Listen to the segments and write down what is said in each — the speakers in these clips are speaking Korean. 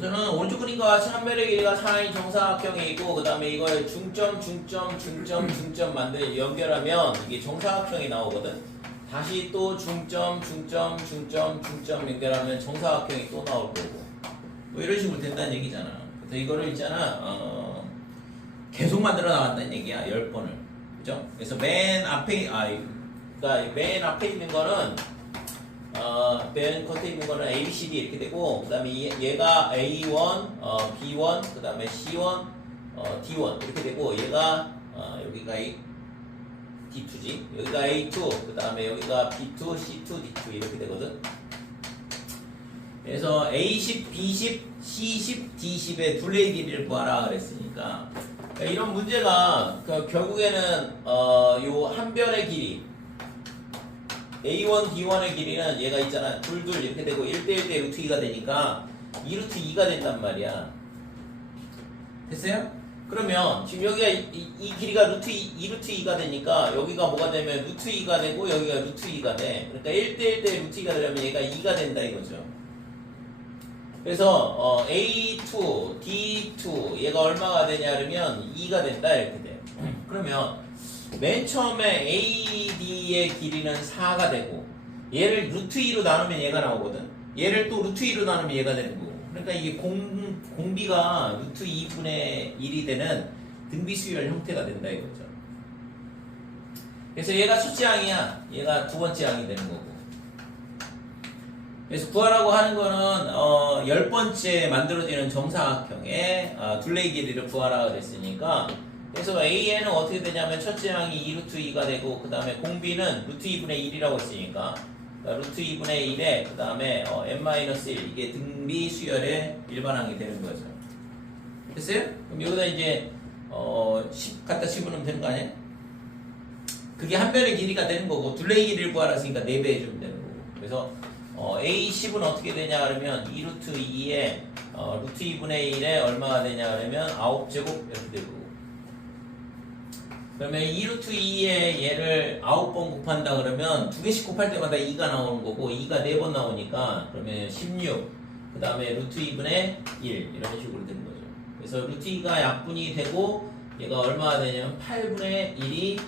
우선은 오른쪽 그림과 같이 한 변의 길이가 상하이 정사각형에 있고 그 다음에 이거에 중점 연결하면 이게 정사각형이 나오거든. 다시 또 중점 연결하면 정사각형이 또 나올 거고 뭐 이런 식으로 된다는 얘기잖아. 그래서 이거를 있잖아 계속 만들어 나간다는 얘기야. 10번을. 그죠? 그래서 맨 앞에 그러니까 맨 앞에 있는 거는 맨 겉에 있는 거는 A, B, C, D 이렇게 되고 그 다음에 얘가 A1, B1, 그 다음에 C1, D1 이렇게 되고 얘가 여기가 D2지 여기가 A2, 그 다음에 여기가 B2, C2, D2 이렇게 되거든. 그래서 A10, B10, C10, D10의 둘레의 길이를 구하라 그랬으니까 그러니까 이런 문제가 결국에는 요 한 변의 길이 A1, D1의 길이는 얘가 있잖아. 둘 이렇게 되고 1대1대 루트 2가 되니까 2루트 2가 된단 말이야. 됐어요? 그러면 지금 여기가 이 길이가 루트 2루트 2가 되니까 여기가 뭐가 되면 루트 2가 되고 여기가 루트 2가 돼. 그러니까 1대1대 루트 2가 되려면 얘가 2가 된다 이거죠. 그래서 A2, D2 얘가 얼마가 되냐 그러면 2가 된다 이렇게 돼. 그러면 맨 처음에 AD의 길이는 4가 되고 얘를 루트 2로 나누면 얘가 나오거든. 얘를 또 루트 2로 나누면 얘가 되는 거고. 그러니까 이게 공비가 루트 2분의 1이 되는 등비수열 형태가 된다 이거죠. 그래서 얘가 첫째 항이야. 얘가 두 번째 항이 되는 거고. 그래서 구하라고 하는 거는 10번째 만들어지는 정사각형의 둘레의 길이를 구하라 그랬으니까 그래서 A에는 어떻게 되냐면 첫째 항이 2루트 2가 되고 그 다음에 공비는 루트 2분의 1이라고 했으니까 루트 2분의 1에 그 다음에 n-1 이게 등비 수열의 일반항이 되는 거죠. 됐어요? 그럼 여기다 이제 10 갖다 집어넣으면 되는 거 아니야? 그게 한 변의 길이가 되는 거고 둘레의 길이를 구하라 했으니까 4배 해주면 되는 거고. 그래서 A10은 어떻게 되냐 그러면 2루트 2에 루트 2분의 1에 얼마가 되냐 그러면 9제곱 이렇게 되고 그러면 2루트 2에 얘를 9번 곱한다 그러면 두 개씩 곱할 때마다 2가 나오는 거고 2가 4번 나오니까 그러면 16 그 다음에 루트 2분의 1 이런 식으로 되는 거죠. 그래서 루트 2가 약분이 되고 얘가 얼마가 되냐면 8분의 1이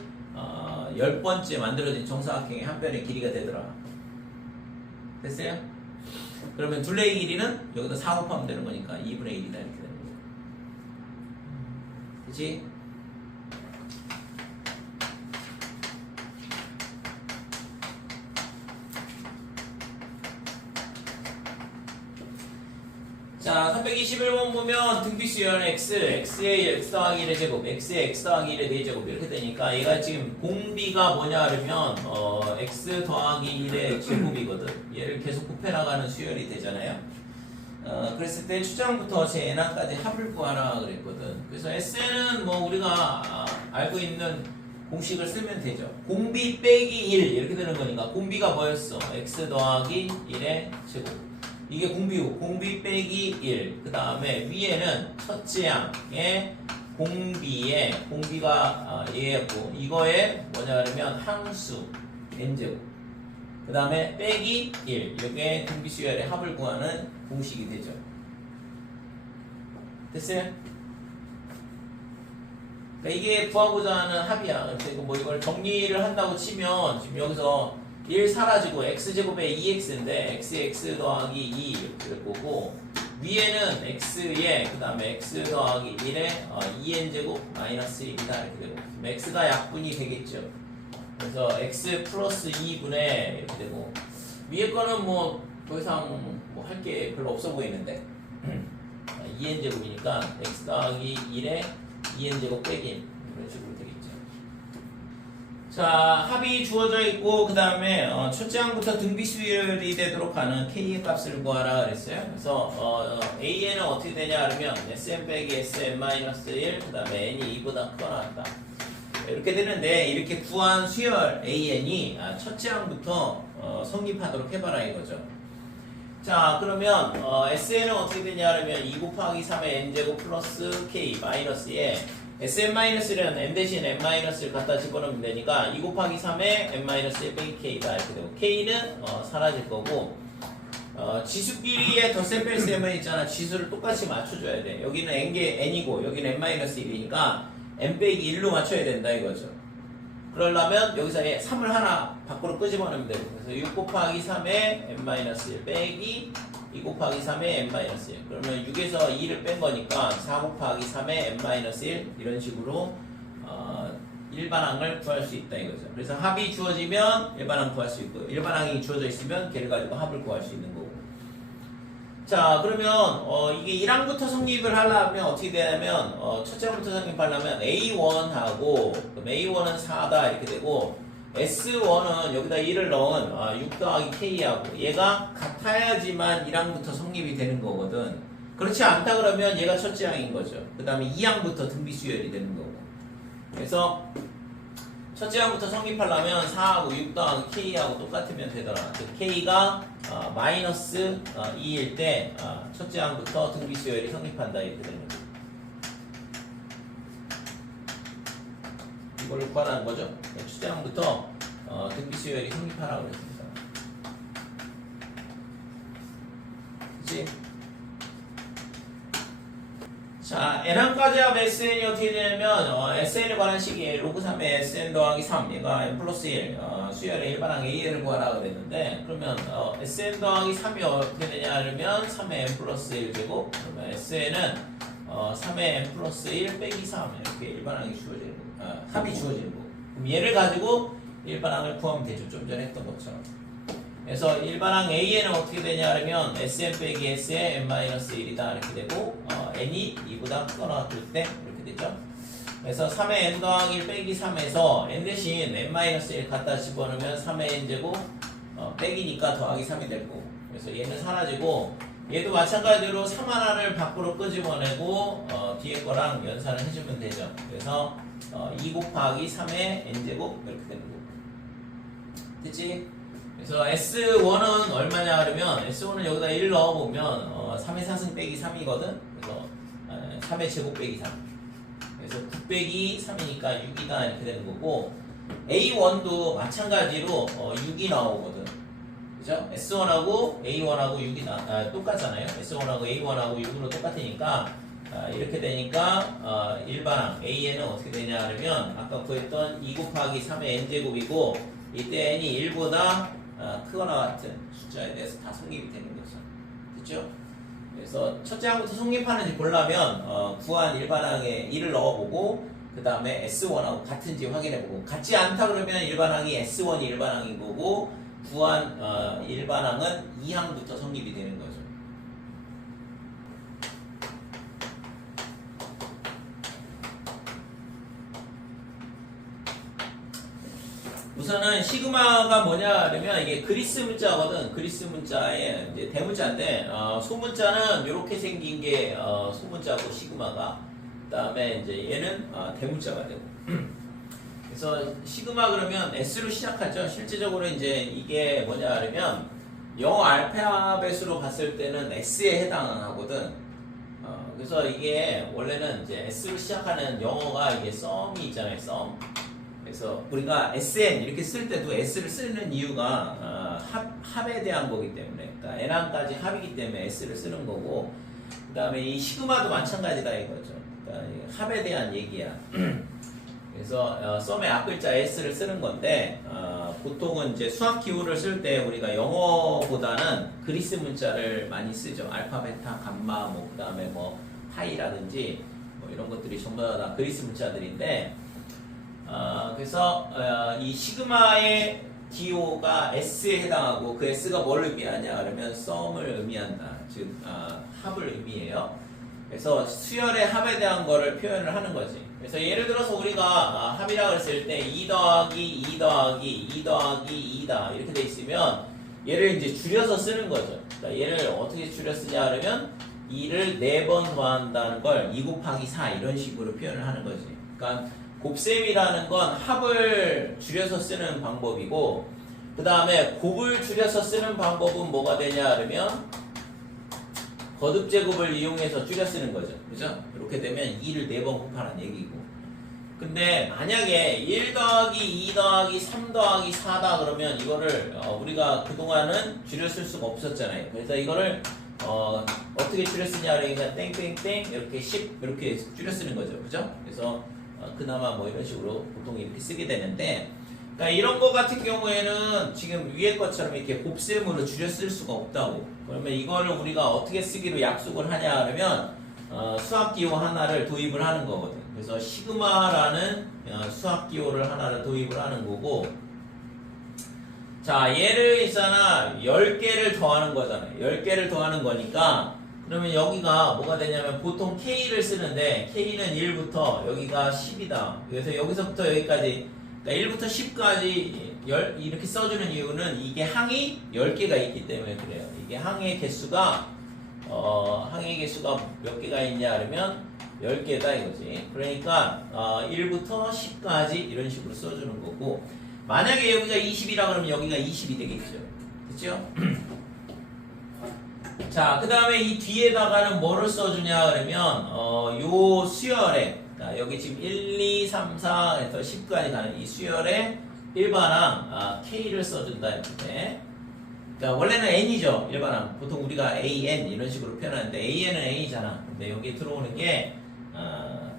10번째 만들어진 정사각형의 한 변의 길이가 되더라. 됐어요? 그러면 둘레의 길이는 여기다 4 곱하면 되는 거니까 2분의 1이다 이렇게 되는 거예요. 그치? 자, 321번 보면 등비수열 x, x의 x 더하기 1의 제곱, x의 x 더하기 1의 4제곱 이렇게 되니까 얘가 지금 공비가 뭐냐 그러면 x 더하기 1의 제곱이거든. 얘를 계속 곱해나가는 수열이 되잖아요. 그랬을 때 추정부터 제 n항까지 합을 구하라 그랬거든. 그래서 S는 뭐 우리가 알고 있는 공식을 쓰면 되죠. 공비 빼기 1 이렇게 되는 거니까 공비가 뭐였어? x 더하기 1의 제곱. 이게 공비고 공비 빼기 1. 그 다음에 위에는 첫째 항의 공비가 얘였고 이거에 뭐냐 그러면 항수 n제곱. 그 다음에 빼기 1. 이게 등비수열의 합을 구하는 공식이 되죠. 됐어요? 그러니까 이게 구하고자 하는 합이야. 그래서 뭐 이걸 정리를 한다고 치면 지금 여기서 1 사라지고 x제곱에 2x인데 x에 x 더하기 2 이렇게 될 거고 위에는 x에 그 다음에 x 더하기 1에 2n제곱 마이너스 1이다 이렇게 되고 x가 약분이 되겠죠. 그래서 x 플러스 2분의 이렇게 되고 위에 거는 뭐 더 이상 뭐 할 게 별로 없어 보이는데 2n제곱이니까 x 더하기 1에 2n제곱 빼기 이런 식으로 되겠죠. 자, 합이 주어져 있고 그 다음에 첫째 항부터 등비수열이 되도록 하는 k의 값을 구하라 그랬어요. 그래서 an은 어떻게 되냐 그러면 sn 빼기 sn-1 그 다음에 n이 2보다 크거나 같다 이렇게 되는데 이렇게 구한 수열 an이 첫째 항부터 성립하도록 해봐라 이거죠. 자, 그러면 sn은 어떻게 되냐 그러면 2 곱하기 3의 n제곱 플러스 k 마이너스에 sn-1은 n 대신 n-를 갖다 집어넣으면 되니까 2 곱하기 3에 n-1 빼기 k다 이렇게 되고 k는 사라질 거고 지수끼리의 덧셈 뺄셈은 있잖아. 지수를 똑같이 맞춰줘야 돼. 여기는 n이고 여기는 n-1이니까 n 빼기 1로 맞춰야 된다 이거죠. 그러려면 여기서 3을 하나 밖으로 끄집어내면 되고, 그래서 6 곱하기 3에 n-1 빼기 2 곱하기 3에 n-1. 그러면 6에서 2를 뺀 거니까 4 곱하기 3에 n-1 이런 식으로 일반항을 구할 수 있다 이거죠. 그래서 합이 주어지면 일반항 구할 수 있고, 일반항이 주어져 있으면 걔를 가지고 합을 구할 수 있는 거고. 자, 그러면 이게 1항부터 성립을 하려면 어떻게 되냐면 첫째 항부터 성립하려면 A1하고, 그럼 A1은 4다 이렇게 되고, S1은 여기다 1을 넣은 6 더하기 K하고 얘가 같아야지만 1항부터 성립이 되는 거거든. 그렇지 않다 그러면 얘가 첫째 항인 거죠. 그 다음에 2항부터 등비 수열이 되는 거고. 그래서 첫째 항부터 성립하려면 4하고 6 더하기 K하고 똑같으면 되더라. 즉 K가 마이너스 2일 때 첫째 항부터 등비 수열이 성립한다 이렇게 되는 거죠. 이걸 구하라는 거죠. 첫째 항부터 등비 수열이 성립하라고 그랬습니다. 그치? 자, n항까지 합 SN이 어떻게 되냐면 SN에 관한 식이 로그 3의 SN 더하기 3 얘가 n 플러스 1 수열의 일반항 AN을 구하라고 그랬는데, 그러면 SN 더하기 3이 어떻게 되냐 하면 3의 n 플러스 1제곱, 그러면 SN은 3의 n 플러스 1 빼기 3 이렇게 일반항이 주어지는 거, 합이 주어지는 거. 그럼 얘를 가지고 일반항을 구하면 되죠. 좀 전에 했던 것처럼. 그래서 일반항 AN은 어떻게 되냐 하면 SN 빼기 S의 n-1이다 이렇게 되고, n이 2보다 크거나 같을 때 이렇게 되죠. 그래서 3의 n 더하기 1 빼기 3에서 n 대신 n-1 갖다 집어넣으면 3의 n제곱 빼기니까 더하기 3이 될 거고, 그래서 얘는 사라지고, 얘도 마찬가지로 3 하나를 밖으로 끄집어내고 뒤에 거랑 연산을 해주면 되죠. 그래서 2 곱하기 3의 n제곱 이렇게 되는 거고. 됐지? 그래서 S1은 얼마냐 그러면 S1은 여기다 1 넣어보면 3의 4승 빼기 3이거든. 그래서 3의 제곱 빼기 3. 그래서 9 빼기 3이니까 6이다 이렇게 되는 거고, A1도 마찬가지로 6이 나오거든. 그죠? S1하고 A1하고 6이 똑같잖아요. S1하고 A1하고 6으로 똑같으니까 이렇게 되니까 일반항 AN은 어떻게 되냐 하면 아까 구했던 2 곱하기 3의 n제곱이고, 이때 n이 1보다 크거나 같은 숫자에 대해서 다 성립이 되는 거죠. 됐죠? 그래서 첫째 항부터 성립하는지 보려면 구한 일반항에 1을 넣어보고, 그 다음에 S1하고 같은지 확인해보고, 같지 않다 그러면 일반항이 S1이 일반항인 거고, 구한 일반항은 2항부터 성립이 되는 거죠. 우선은 시그마가 뭐냐 그러면 이게 그리스 문자거든. 그리스 문자의 이제 대문자인데 소문자는 이렇게 생긴 게 소문자고 시그마가, 그다음에 이제 얘는 대문자가 되고. 그래서 시그마 그러면 S로 시작하죠. 실제적으로 이제 이게 뭐냐 그러면 영어 알파벳으로 봤을 때는 S에 해당하거든. 그래서 이게 원래는 이제 S로 시작하는 영어가 이게 썸이 있잖아요. 썸. 그래서 우리가 SN 이렇게 쓸 때도 S를 쓰는 이유가 합에 대한 거기 때문에, 그러니까 n항까지 합이기 때문에 S를 쓰는 거고, 그 다음에 이 시그마도 마찬가지다 이거죠. 그러니까 합에 대한 얘기야. 그래서 썸의 앞글자 S를 쓰는 건데, 보통은 이제 수학 기호를 쓸 때 우리가 영어보다는 그리스 문자를 많이 쓰죠. 알파, 베타, 감마, 뭐 그 다음에 뭐 파이라든지 뭐 이런 것들이 전부 다 그리스 문자들인데, 그래서 이 시그마의 기호가 S에 해당하고, 그 S가 뭘 의미하냐 그러면 썸을 의미한다. 즉 합을 의미해요. 그래서 수열의 합에 대한 거를 표현을 하는 거지. 그래서 예를 들어서 우리가 합이라고 했을 때 2 더하기 2 더하기 2 더하기 2다 이렇게 돼 있으면 얘를 이제 줄여서 쓰는 거죠. 그러니까 얘를 어떻게 줄여 쓰냐 그러면 2를 4번 더한다는 걸 2 곱하기 4 이런 식으로 표현을 하는 거지. 그러니까 곱셈이라는 건 합을 줄여서 쓰는 방법이고, 그 다음에 곱을 줄여서 쓰는 방법은 뭐가 되냐 그러면 거듭제곱을 이용해서 줄여 쓰는 거죠. 그죠? 이렇게 되면 2를 4번 곱하는 얘기고, 근데 만약에 1 더하기 2 더하기 3 더하기 4다 그러면 이거를 우리가 그동안은 줄여 쓸 수가 없었잖아요. 그래서 이거를 어떻게 줄여 쓰냐 그러니까 땡땡땡 이렇게 10 이렇게 줄여 쓰는 거죠. 그죠? 그래서 그나마 뭐 이런 식으로 보통 이렇게 쓰게 되는데, 그러니까 이런 거 같은 경우에는 지금 위에 것처럼 이렇게 곱셈으로 줄여 쓸 수가 없다고. 그러면 이거를 우리가 어떻게 쓰기로 약속을 하냐 그러면 수학 기호 하나를 도입을 하는 거거든. 그래서 시그마라는 수학 기호를 하나를 도입을 하는 거고, 자 얘를 있잖아 10개를 더하는 거잖아요. 10개를 더하는 거니까 그러면 여기가 뭐가 되냐면 보통 K를 쓰는데 K는 1부터 여기가 10이다. 그래서 여기서부터 여기까지 그러니까 1부터 10까지 이렇게 써주는 이유는 이게 항이 10개가 있기 때문에 그래요. 이게 항의 개수가 몇 개가 있냐 그러면 10개다 이거지. 그러니까 1부터 10까지 이런 식으로 써주는 거고, 만약에 여기가 20이라 그러면 여기가 20이 되겠죠. 그렇죠? 자, 그 다음에 이 뒤에다가는 뭐를 써주냐 그러면 요 수열에, 그러니까 여기 지금 1, 2, 3, 4에서 10까지 가는 이 수열에 일반항 K를 써준다 이렇게. 그러니까 원래는 N이죠. 일반항. 보통 우리가 AN 이런 식으로 표현하는데 AN은 N이잖아. 근데 여기 들어오는 게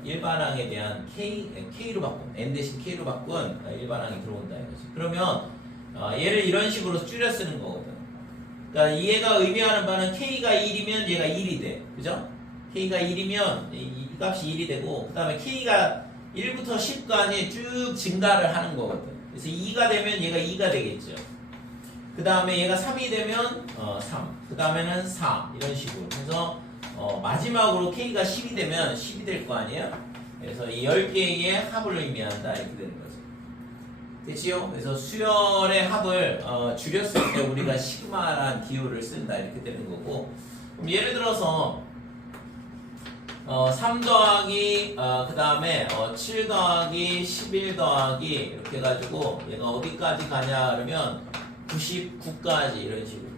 일반항에 대한 K로 바꾼, N 대신 K로 바꾼 일반항이 들어온다 이거지. 그러면 얘를 이런 식으로 줄여 쓰는 거거든. 그러니까 얘가 의미하는 바는 K가 1이면 얘가 1이 돼. 그죠? K가 1이면 이 값이 1이 되고, 그 다음에 K가 1부터 10까지 쭉 증가를 하는 거거든. 그래서 2가 되면 얘가 2가 되겠죠. 그 다음에 얘가 3이 되면 3. 그 다음에는 4. 이런 식으로. 그래서 마지막으로 K가 10이 되면 10이 될 거 아니에요? 그래서 이 10개의 합을 의미한다. 이렇게 되는 거죠. 됐지요? 그래서 수열의 합을 줄였을 때 우리가 시그마란 기호를 쓴다. 이렇게 되는 거고. 그럼 예를 들어서 3 더하기 그 다음에 7 더하기 11 더하기 이렇게 해가지고 얘가 어디까지 가냐 그러면 99까지 이런 식으로.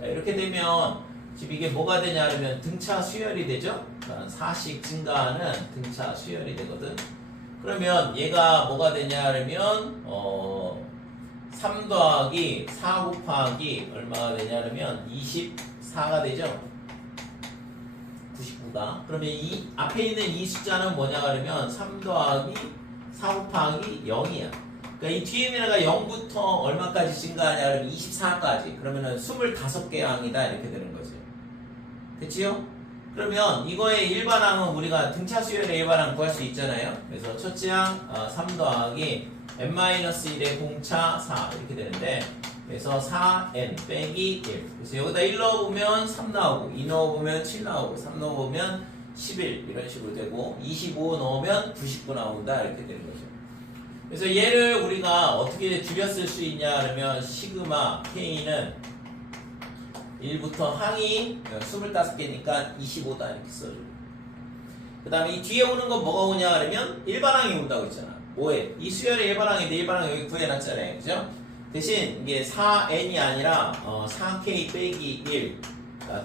자, 이렇게 되면 지금 이게 뭐가 되냐 그러면 등차 수열이 되죠? 4씩 증가하는 등차 수열이 되거든. 그러면 얘가 뭐가 되냐 그러면 3 더하기 4 곱하기 얼마가 되냐 그러면 24가 되죠? 99가. 그러면 이 앞에 있는 이 숫자는 뭐냐 그러면 3 더하기 4 곱하기 0이야. 그러니까 이 뒤에 있는 애가 0부터 얼마까지 증가하냐 그러면 24까지. 그러면은 25개의 항이다 이렇게 되는 거지. 그치요? 그러면 이거의 일반항은 우리가 등차 수열의 일반항 구할 수 있잖아요. 그래서 첫째 항 3 더하기 n-1의 공차 4 이렇게 되는데, 그래서 4n 빼기 1. 그래서 여기다 1 넣어보면 3 나오고 2 넣어보면 7 나오고 3 넣어보면 11 이런 식으로 되고 25 넣으면 99 나온다 이렇게 되는 거죠. 그래서 얘를 우리가 어떻게 줄여 쓸 수 있냐 그러면 시그마 K는 1부터 항이 25개니까 25다 이렇게 써줘. 그 다음에 이 뒤에 오는 건 뭐가 오냐 그러면 일반항이 온다고 했잖아. 뭐에? 이 수열의 일반항인데 일반항 여기 구해놨잖아요. 그죠? 대신 이게 4n이 아니라 4k 빼기 1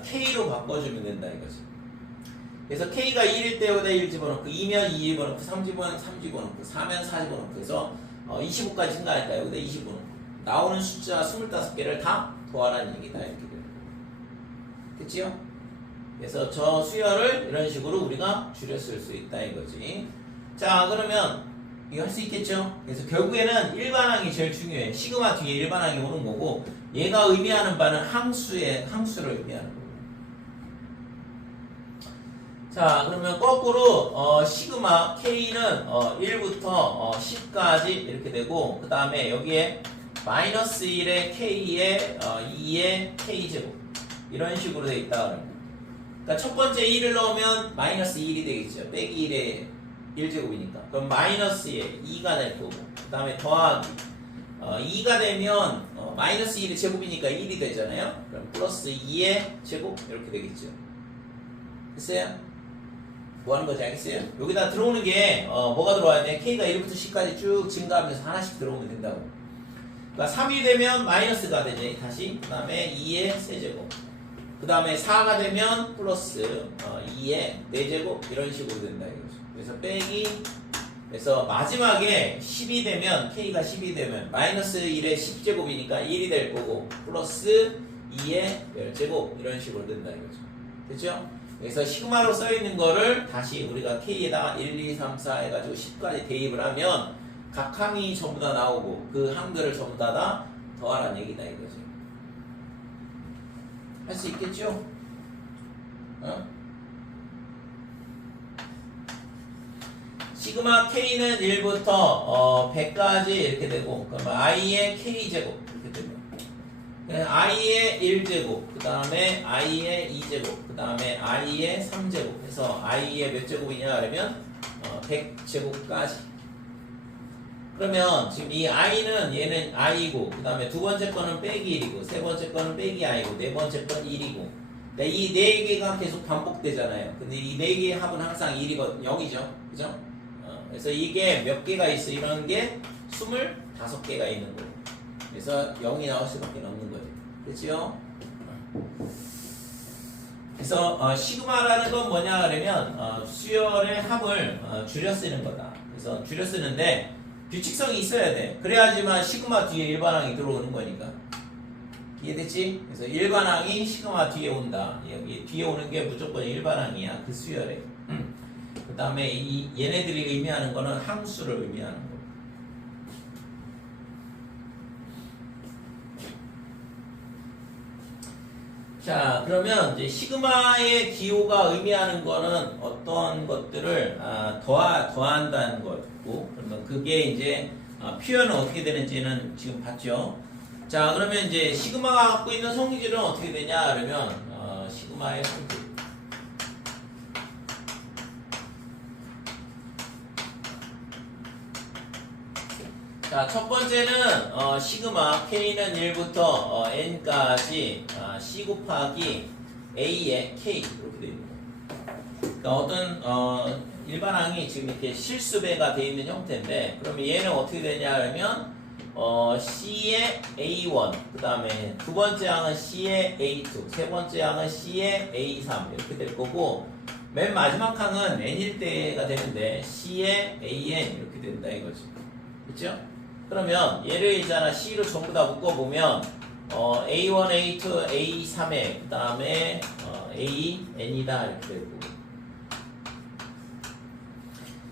k로 바꿔주면 된다 이거지. 그래서 k가 1일 때보다 1 집어넣고 2면 2 집어넣고 3 집어넣고 3 집어넣고 4면 4 집어넣고 해서 25까지 증가하니까 여기다 20 집어넣고 나오는 숫자 25개를 다 더하라는 얘기다 이렇게 돼요. 그치요? 그래서 저 수열을 이런 식으로 우리가 줄여 쓸 수 있다 이거지. 자 그러면 이거 할 수 있겠죠? 그래서 결국에는 일반항이 제일 중요해. 시그마 뒤에 일반항이 오는 거고, 얘가 의미하는 바는 항수를 의미하는 거고. 자 그러면 거꾸로 시그마 K는 1부터 10까지 이렇게 되고, 그 다음에 여기에 마이너스 1의 K에 2의 K제곱 이런 식으로 돼 있다. 그러니까 첫 번째 1을 넣으면 마이너스 1이 되겠죠. 빼기 1의 1제곱이니까. 그럼 마이너스에 2가 될 거고, 그 다음에 더하기 2가 되면 마이너스 1의 제곱이니까 1이 되잖아요. 그럼 플러스 2의 제곱 이렇게 되겠죠. 됐어요? 뭐 하는 거지 알겠어요? 여기다 들어오는 게 뭐가 들어와야 돼? K가 1부터 10까지 쭉 증가하면서 하나씩 들어오면 된다고. 그러니까 3이 되면 마이너스가 되지 다시. 그 다음에 2의 세제곱, 그 다음에 4가 되면 플러스 2의 4제곱 이런 식으로 된다 이거죠. 그래서 빼기 그래서 마지막에 10이 되면 K가 10이 되면 마이너스 1의 10제곱이니까 1이 될 거고 플러스 2의 10제곱 이런 식으로 된다 이거죠. 됐죠? 그래서 시그마로 써 있는 거를 다시 우리가 K에다가 1, 2, 3, 4 해가지고 10까지 대입을 하면 각 항이 전부 다 나오고 그 항들을 전부 다 더하라는 얘기다 이거죠. 할 수 있겠죠? 어? 시그마 K는 1부터 100까지 이렇게 되고 그러면 I의 K제곱 이렇게 되면 I의 1제곱 그 다음에 I의 2제곱 그 다음에 I의 3제곱 해서 I의 몇 제곱이냐 그러면 100제곱까지. 그러면 지금 이 I는 얘는 I고 그 다음에 두 번째 거는 빼기 1이고 세 번째 거는 빼기 I고 네 번째 건 1이고 이 네 개가 계속 반복되잖아요. 근데 이 네 개의 합은 항상 1이거든요. 0이죠. 그죠? 그래서 이게 몇 개가 있어? 이런 게 25개가 있는 거예요. 그래서 0이 나올 수밖에 없는 거죠. 그렇죠? 그래서 시그마라는 건 뭐냐 그러면 수열의 합을 줄여 쓰는 거다. 그래서 줄여 쓰는데 규칙성이 있어야 돼. 그래야지만 시그마 뒤에 일반항이 들어오는 거니까. 이해됐지? 그래서 일반항이 시그마 뒤에 온다. 여기 뒤에 오는 게 무조건 일반항이야. 그 수열에. 그 다음에 이 얘네들이 의미하는 거는 항수를 의미하는 거. 자, 그러면 이제 시그마의 기호가 의미하는 거는 어떤 것들을 더한다는 거고, 그러면 그게 이제 표현은 어떻게 되는지는 지금 봤죠. 자, 그러면 이제 시그마가 갖고 있는 성질은 어떻게 되냐 그러면 시그마의 성질. 자, 첫 번째는 시그마 K는 1부터 N까지 C 곱하기 A의 K 이렇게 되어 있는 거예요. 그러니까 어떤 일반항이 지금 이렇게 실수배가 되어 있는 형태인데 그러면 얘는 어떻게 되냐 하면 C의 A1 그 다음에 두 번째 항은 C의 A2 세 번째 항은 C의 A3 이렇게 될 거고 맨 마지막 항은 N일 때가 되는데 C의 AN 이렇게 된다 이거지. 그렇죠? 그러면 얘를 있잖아 C를 전부 다 묶어보면 A1, A2, A3에 그 다음에 AN이다 이렇게 되고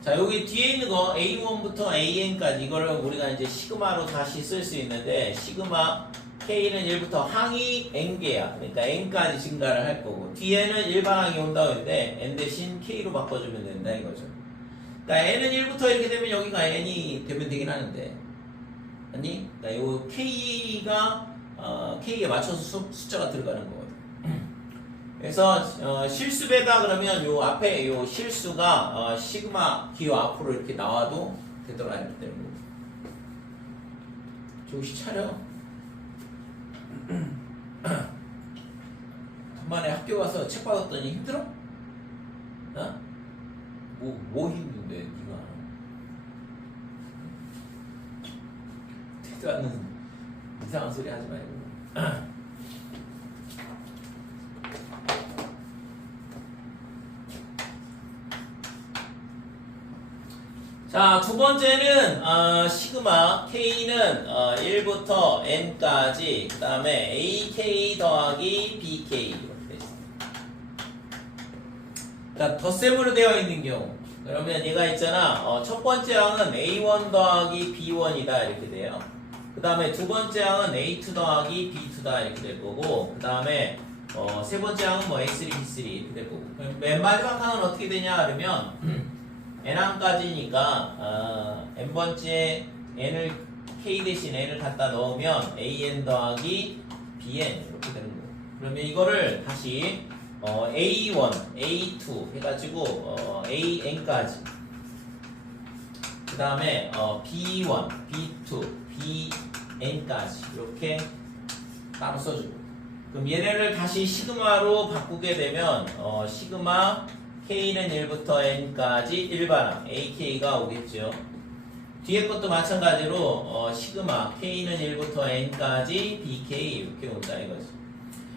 자 여기 뒤에 있는 거 A1부터 AN까지 이거를 우리가 이제 시그마로 다시 쓸 수 있는데 시그마 K는 1부터 항이 N개야. 그러니까 N까지 증가를 할 거고 뒤에는 일반항이 온다고 했는데 N 대신 K로 바꿔주면 된다 이거죠. 그러니까 N은 1부터 이렇게 되면 여기가 N이 되면 되긴 하는데 아니, 그러니까 요 K에 맞춰서 숫자가 들어가는 거거든. 그래서 실수배다 그러면 요 앞에 요 실수가 시그마 기호 앞으로 이렇게 나와도 되더라 이렇게 되는 거고. 정신 차려. 간만에 학교 가서 책 받았더니 힘들어? 어? 뭐 힘든데 니가? 되도 않는 이상한 소리 하지 말고. 자, 두 번째는 시그마 K는 1부터 N까지 그 다음에 AK 더하기 BK 이렇게 되어 있습니다. 그러니까 덧셈으로 되어 있는 경우 그러면 얘가 있잖아 첫 번째 항은 A1 더하기 B1이다 이렇게 돼요. 그 다음에 두 번째 항은 A2 더하기 B2다 이렇게 될 거고 그 다음에 세 번째 항은 뭐 A3, B3 이렇게 될 거고 맨 마지막 항은 어떻게 되냐 그러면 n항까지니까 n번째 n을 k 대신 n을 갖다 넣으면 an 더하기 bn 이렇게 되는 거예요. 그러면 이거를 다시 a1, a2 해가지고 an까지 그 다음에 b1, b2, bn까지 이렇게 따로 써주고 그럼 얘네를 다시 시그마로 바꾸게 되면 시그마 K는 1부터 N까지 일반항 AK가 오겠죠. 뒤에 것도 마찬가지로 시그마 K는 1부터 N까지 BK 이렇게 온다 이거지.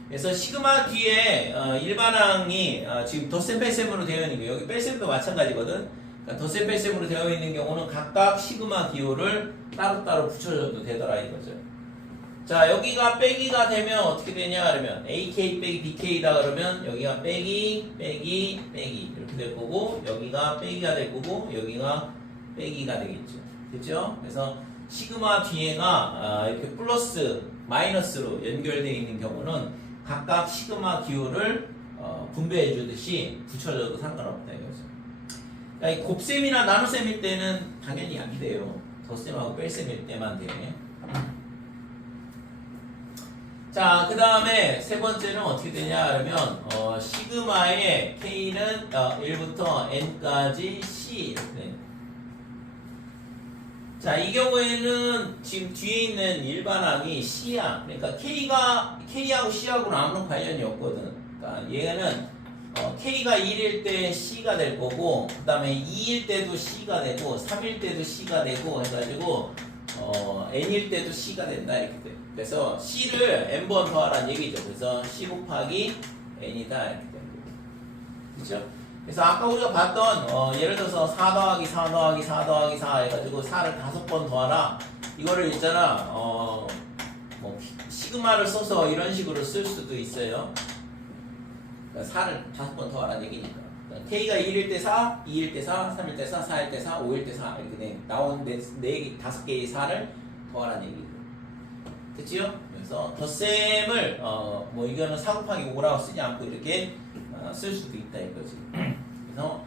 그래서 시그마 뒤에 일반항이 지금 덧셈 뺄셈으로 되어 있는 거예요. 여기 뺄셈도 마찬가지거든. 그러니까 덧셈 뺄셈으로 되어 있는 경우는 각각 시그마 기호를 따로따로 붙여줘도 되더라 이거죠. 자, 여기가 빼기가 되면 어떻게 되냐 그러면 AK 빼기 BK다 그러면 여기가 빼기 이렇게 될 거고, 여기가 빼기가 될 거고, 여기가 빼기가 되겠죠. 됐죠? 그래서 시그마 뒤에가 이렇게 플러스 마이너스로 연결되어 있는 경우는 각각 시그마 기호를 분배해 주듯이 붙여줘도 상관없다 이거죠. 그러니까 이 곱셈이나 나눗셈일 때는 당연히 안 돼요. 덧셈하고 뺄셈일 때만 돼. 자, 그 다음에 세 번째는 어떻게 되냐 그러면 시그마의 K는 1부터 N까지 C 이렇게 돼요. 자, 이 경우에는 지금 뒤에 있는 일반항이 C야. 그러니까 K하고 C하고는 아무런 관련이 없거든. 그러니까 얘는 K가 1일 때 C가 될 거고, 그 다음에 2일 때도 C가 되고, 3일 때도 C가 되고 해가지고 N일 때도 C가 된다 이렇게 돼. 그래서 C를 N번 더하라는 얘기죠. 그래서 C 곱하기 N이다 이렇게 되는 거죠. 그렇죠? 그래서 아까 우리가 봤던 예를 들어서 4 더하기 4 더하기 4 더하기 4 해가지고 4를 5번 더하라, 이거를 있잖아 뭐 시그마를 써서 이런 식으로 쓸 수도 있어요. 그러니까 4를 5번 더하라는 얘기니까. 그러니까 K가 1일 때 4, 2일 때 4, 3일 때 4, 4일 때 4, 5일 때 4 이렇게 나온 5개의 4를 더하라는 얘기죠. 됐지요? 그래서 덧셈을 뭐 이거는 4 곱하기 5라고 쓰지 않고 이렇게 쓸 수도 있다 이거지. 그래서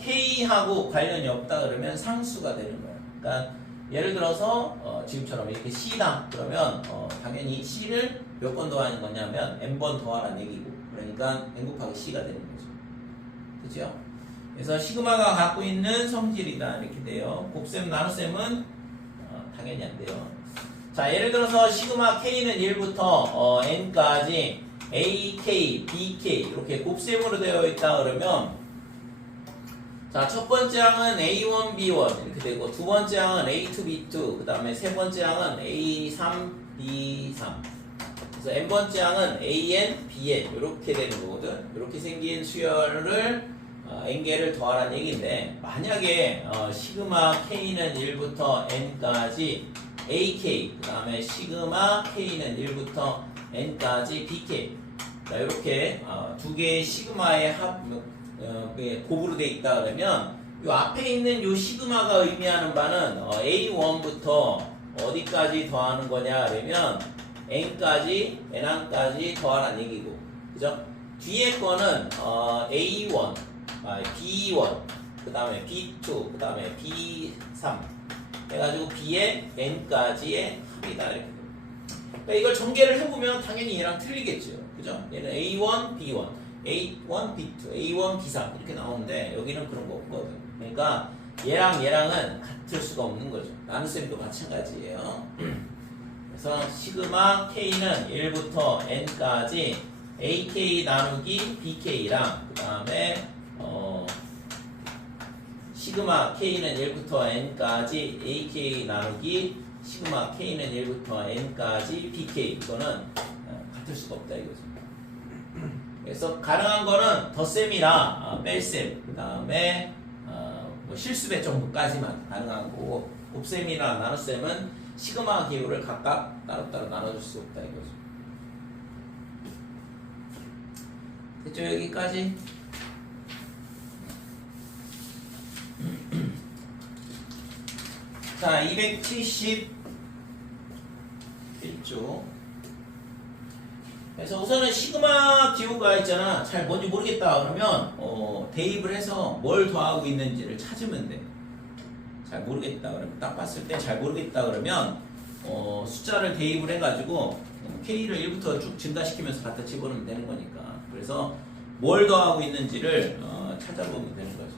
K하고 관련이 없다 그러면 상수가 되는 거야. 그러니까 예를 들어서 지금처럼 이렇게 C다 그러면 당연히 C를 몇 번 더하는 거냐면 N번 더하라는 얘기고, 그러니까 N 곱하기 C가 되는 거죠. 그죠? 그래서 시그마가 갖고 있는 성질이다 이렇게 돼요. 곱셈 나눗셈은 당연히 안 돼요. 자, 예를 들어서 시그마 K는 1부터 N까지 AK, BK 이렇게 곱셈으로 되어 있다 그러면, 자, 첫 번째 항은 A1, B1 이렇게 되고, 두 번째 항은 A2, B2, 그 다음에 세 번째 항은 A3, B3, 그래서 N번째 항은 AN, BN 이렇게 되는 거거든. 이렇게 생긴 수열을 N개를 더하라는 얘기인데, 만약에 시그마 K는 1부터 N까지 AK, 그 다음에 시그마 K는 1부터 N까지 BK, 자, 이렇게 두 개의 시그마의 곱으로 되어 있다 그러면, 이 앞에 있는 이 시그마가 의미하는 바는 A1부터 어디까지 더하는 거냐 그러면 N까지, N1까지 더하라는 얘기고, 그죠? 뒤에 거는 A1, B1, 그 다음에 B2, 그 다음에 B3 해가지고 B의 N까지의 합이다 이렇게. 그러니까 이걸 전개를 해보면 당연히 얘랑 틀리겠죠. 그죠? 얘는 A1, B1, A1, B2, A1, B3 이렇게 나오는데 여기는 그런 거 없거든. 그러니까 얘랑은 같을 수가 없는 거죠. 나눗셈도 마찬가지예요. 그래서 시그마 K는 1부터 N까지 AK 나누기 BK랑, 그 다음에 시그마 K는 1부터 N까지 AK 나누기 시그마 K는 1부터 N까지 BK, 이거는 같을 수가 없다 이거죠. 그래서 가능한 거는 덧셈이랑 뺄셈, 그 다음에 뭐 실수배 정도까지만 가능한 거고, 곱셈이나 나눗셈은 시그마 기호를 각각 따로따로 나눠줄 수 없다 이거죠. 됐죠? 여기까지? 자, 271쪽. 그래서 우선은 시그마 기호가 있잖아. 잘 뭔지 모르겠다 그러면 대입을 해서 뭘 더하고 있는지를 찾으면 돼. 잘 모르겠다 그러면, 딱 봤을 때 잘 모르겠다 그러면 숫자를 대입을 해가지고 K를 1부터 쭉 증가시키면서 갖다 집어넣으면 되는 거니까. 그래서 뭘 더하고 있는지를 찾아보면 되는 거죠.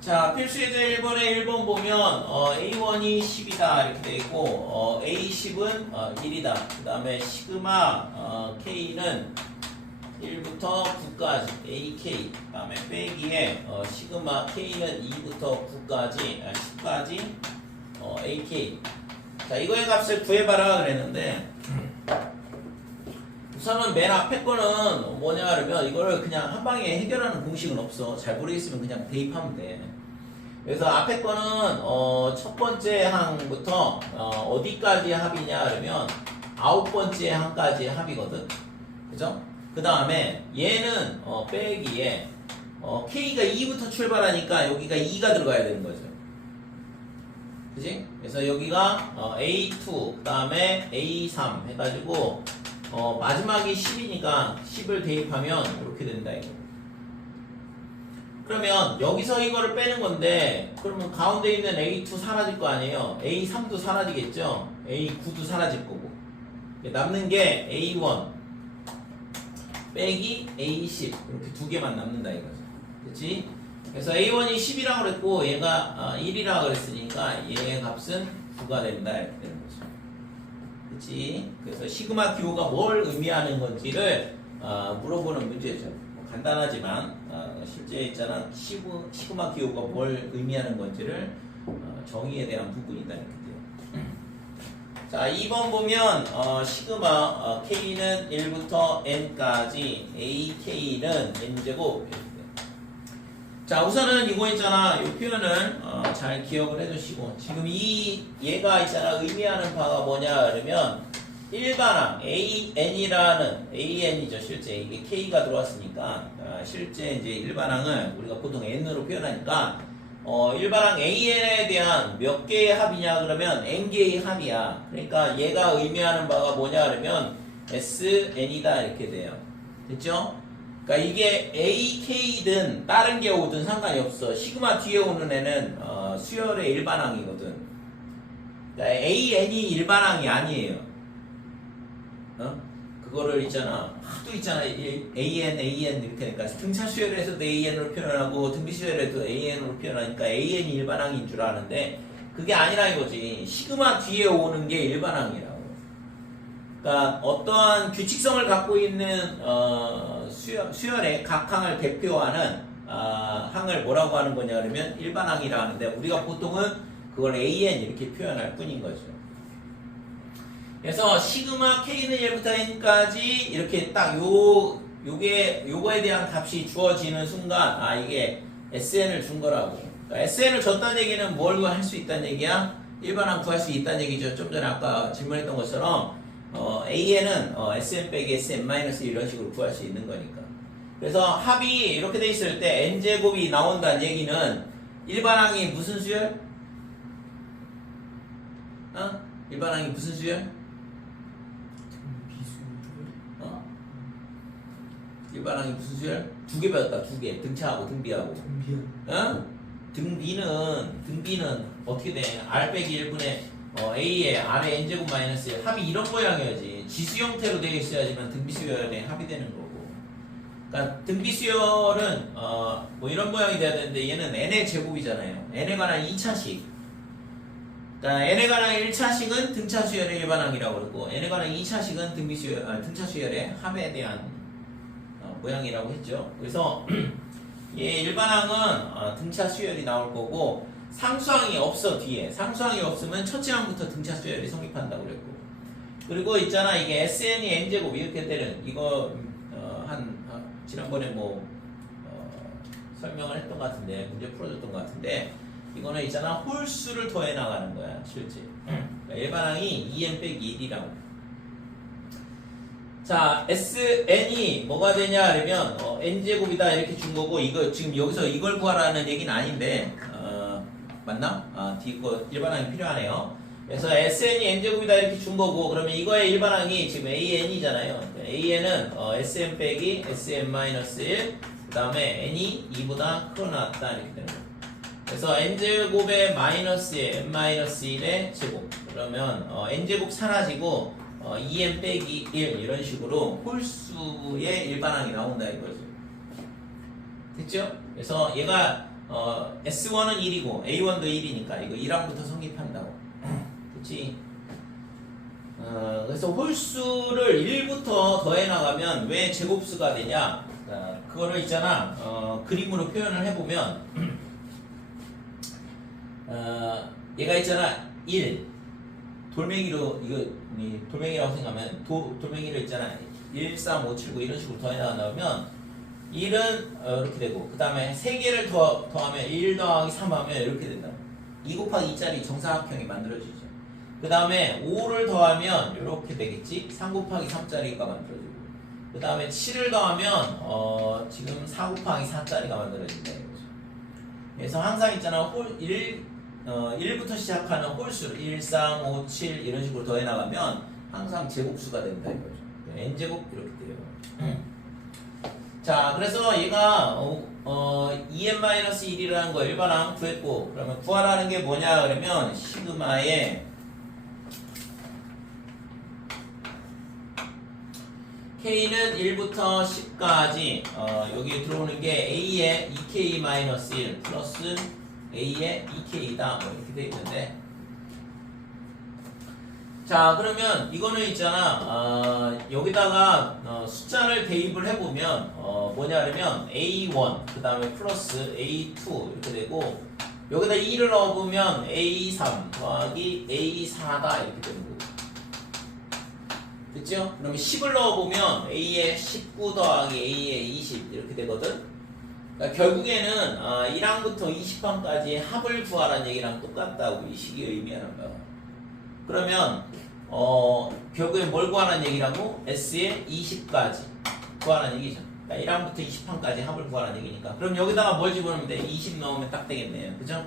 자, 필수예제 1번에 1번 보면 A1이 10이다 이렇게 돼 있고, A10은 1이다. 그 다음에 시그마 K는 1부터 9까지 AK, 그 다음에 빼기에 시그마 K는 2부터 9까지 10까지 AK. 자, 이거의 값을 구해봐라 그랬는데, 우선은 맨 앞에 거는 뭐냐 그러면 이거를 그냥 한 방에 해결하는 공식은 없어. 잘 모르겠으면 그냥 대입하면 돼. 그래서 앞에 거는 첫 번째 항부터 어디까지 합이냐 그러면 9번째 항까지 합이거든. 그죠? 그 다음에 얘는 빼기에 K가 2부터 출발하니까 여기가 2가 들어가야 되는 거죠. 그지? 그래서 여기가 A2 그 다음에 A3 해가지고 마지막이 10이니까 10을 대입하면 이렇게 된다 이거. 그러면 여기서 이거를 빼는 건데 그러면 가운데 있는 A2 사라질 거 아니에요. A3도 사라지겠죠. A9도 사라질 거고 남는 게 A1 빼기 A10 이렇게 두 개만 남는다 이거죠. 그치? 그래서 A1이 10이라고 그랬고 얘가 1이라고 그랬으니까 얘의 값은 9가 된다 이렇게 되는 거죠. 그치? 그래서 시그마 기호가 뭘 의미하는 건지를 물어보는 문제죠. 간단하지만 실제 있잖아 시그마 기호가 뭘 의미하는 건지를 정의에 대한 부분이다 이렇게 돼요. 자 2번 보면 시그마 K는 1부터 N까지 AK는 N제곱. 자 우선은 이거 있잖아 이 표현을 잘 기억을 해두시고 지금 얘가 있잖아 의미하는 바가 뭐냐 그러면 일반항 AN이죠 실제 이게 K가 들어왔으니까 실제 이제 일반항을 우리가 보통 N으로 표현하니까 일반항 AN에 대한 몇 개의 합이냐 그러면 N개의 합이야. 그러니까 얘가 의미하는 바가 뭐냐 그러면 SN이다 이렇게 돼요. 됐죠? 그러니까 이게 AK든 다른 게 오든 상관이 없어. 시그마 뒤에 오는 애는 수열의 일반항이거든. 그러니까 AN이 일반항이 아니에요. 그거를 있잖아 하도 있잖아 AN 이렇게 하니까 등차 수열에서도 AN으로 표현하고 등비 수열에도 AN으로 표현하니까 AN이 일반항인 줄 아는데 그게 아니라 이거지. 시그마 뒤에 오는 게 일반항이라고. 그러니까 어떠한 규칙성을 갖고 있는 수열의 각 항을 대표하는 항을 뭐라고 하는 거냐 그러면 일반항이라 하는데 우리가 보통은 그걸 AN 이렇게 표현할 뿐인 거죠. 그래서 시그마 K는 1부터 N까지 이렇게 딱 요거에 대한 값이 주어지는 순간 이게 SN을 준 거라고. 그러니까 SN을 줬다는 얘기는 뭘 할 수 있다는 얘기야? 일반항 구할 수 있다는 얘기죠. 좀 전에 아까 질문했던 것처럼 AN은 SN 빼기 SN 마이너스 이런 식으로 구할 수 있는 거니까. 그래서 합이 이렇게 돼 있을 때 N제곱이 나온다는 얘기는 일반항이 무슨 수열? 일반항이 무슨 수열? 일반항이 무슨 수열? 두 개 배웠다. 두 개. 등차하고 등비하고. 등비는 어떻게 돼? R 빼기 1분의 A에 R의 N제곱 마이너스 1. 합이 이런 모양이어야지. 지수 형태로 되어 있어야지만 등비 수열에 합이 되는 거고. 그러니까 등비 수열은 뭐 이런 모양이 돼야 되는데 얘는 N의 제곱이잖아요. N에 관한 2차식. 그러니까 N에 관한 1차식은 등차 수열의 일반항이라고 그러고 N에 관한 2차식은 등차 수열의 합에 대한 모양이라고 했죠. 그래서 얘 일반항은 등차 수열이 나올 거고 상수항이 없어 뒤에. 상수항이 없으면 첫째 항부터 등차 수열이 성립한다고 그랬고. 그리고 있잖아 이게 SN이 N제곱 이렇게 되는 이거 지난번에 설명을 했던 것 같은데 문제 풀어줬던 것 같은데 이거는 있잖아 홀수를 더해 나가는 거야 실제. 그러니까 일반항이 2n 빼기 1이라고. 자, SN이 뭐가 되냐 그러면 N제곱이다 이렇게 준 거고 이거 지금 여기서 이걸 구하라는 얘기는 아닌데 맞나? 뒤에 거 일반항이 필요하네요. 그래서 SN이 N제곱이다 이렇게 준 거고 그러면 이거의 일반항이 지금 AN이잖아요. AN은 SN 빼기 SN 마이너스 1 그 다음에 N이 2보다 크거나 이렇게 되는 거예요. 그래서 N제곱의 마이너스 N 마이너스 1의 제곱 그러면 N제곱 사라지고 2n 빼기 1 이런 식으로 홀수의 일반항이 나온다 이거죠. 됐죠? 그래서 얘가 S1은 1이고 A1도 1이니까 이거 1항부터 성립한다고. 그치? 그래서 홀수를 1부터 더해 나가면 왜 제곱수가 되냐? 그거를 있잖아 그림으로 표현을 해보면 얘가 있잖아 1 돌멩이로 이거 돌멩이라고 생각하면 돌멩이로 있잖아. 1, 3, 5, 7, 9 이런 식으로 더해 나가면 1은 이렇게 되고 그 다음에 3개를 더하면 1 더하기 3 하면 이렇게 된다. 2 곱하기 2짜리 정사각형이 만들어지죠. 그 다음에 5를 더하면 이렇게 되겠지. 3 곱하기 3짜리가 만들어지고 그 다음에 7을 더하면 지금 4 곱하기 4짜리가 만들어진다 이거죠. 그래서 항상 있잖아 1부터 시작하는 홀수 1, 3, 5, 7 이런 식으로 더해 나가면 항상 제곱수가 된다 이거죠. n제곱 이렇게 돼요. 자, 그래서 얘가 2n-1이라는 거 일반항 구했고, 그러면 구하라는 게 뭐냐 그러면 시그마의 k는 1부터 10까지 여기 들어오는 게 a의 2k-1 플러스 a의 2k다 뭐 이렇게 돼 있는데, 자 그러면 이거는 있잖아 여기다가 숫자를 대입을 해보면 뭐냐 그러면 a1 그 다음에 플러스 a2 이렇게 되고 여기다 2를 넣어보면 a3 더하기 a4다 이렇게 되는 거고, 됐죠? 그러면 10을 넣어보면 a의 19 더하기 a의 20 이렇게 되거든. 그러니까 결국에는 1항부터 20항까지의 합을 구하라는 얘기랑 똑같다고 이 식이 의미하는 거야. 그러면 결국엔 뭘 구하라는 얘기라고? S의 20까지 구하라는 얘기죠. 그러니까 1항부터 20항까지 합을 구하라는 얘기니까. 그럼 여기다가 뭘 집어넣으면 돼? 20 넣으면 딱 되겠네요. 그죠?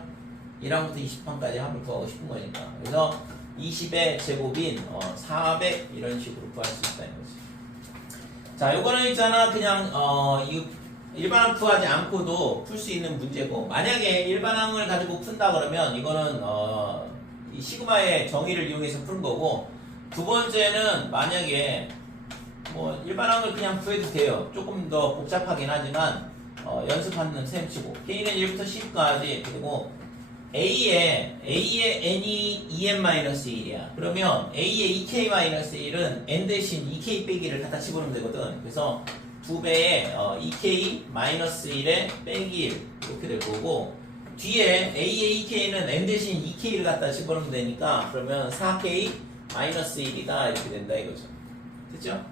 1항부터 20항까지 합을 구하고 싶은 거니까. 그래서 20의 제곱인 400 이런 식으로 구할 수 있다는 거지. 자, 요거는 있잖아 그냥 이 일반항 구하지 않고도 풀 수 있는 문제고, 만약에 일반항을 가지고 푼다 그러면 이거는 이 시그마의 정의를 이용해서 푸는 거고, 두 번째는 만약에 뭐 일반항을 그냥 구해도 돼요. 조금 더 복잡하긴 하지만 연습하는 셈치고 k는 1부터 10까지 그리고 a의 n이 2n-1이야. 그러면 a의 2k-1은 n 대신 2k 빼기를 갖다 집어넣으면 되거든. 그래서 2배의 2k-1에 빼기 1 이렇게 될 거고, 뒤에 a의 2k는 n 대신 2k를 갖다 집어넣으면 되니까 그러면 4k-1이다 이렇게 된다 이거죠. 됐죠?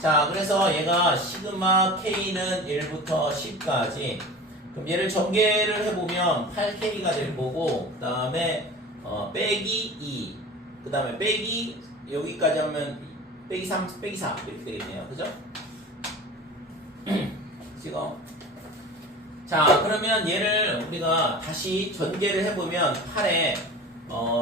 자, 그래서 얘가 시그마 k는 1부터 10까지, 그럼 얘를 전개를 해보면 8k가 될 거고, 그 다음에 빼기 2, 그 다음에 빼기 여기까지 하면 빼기 3, 빼기 4 이렇게 되겠네요. 그죠? 지금 자, 그러면 얘를 우리가 다시 전개를 해보면 8에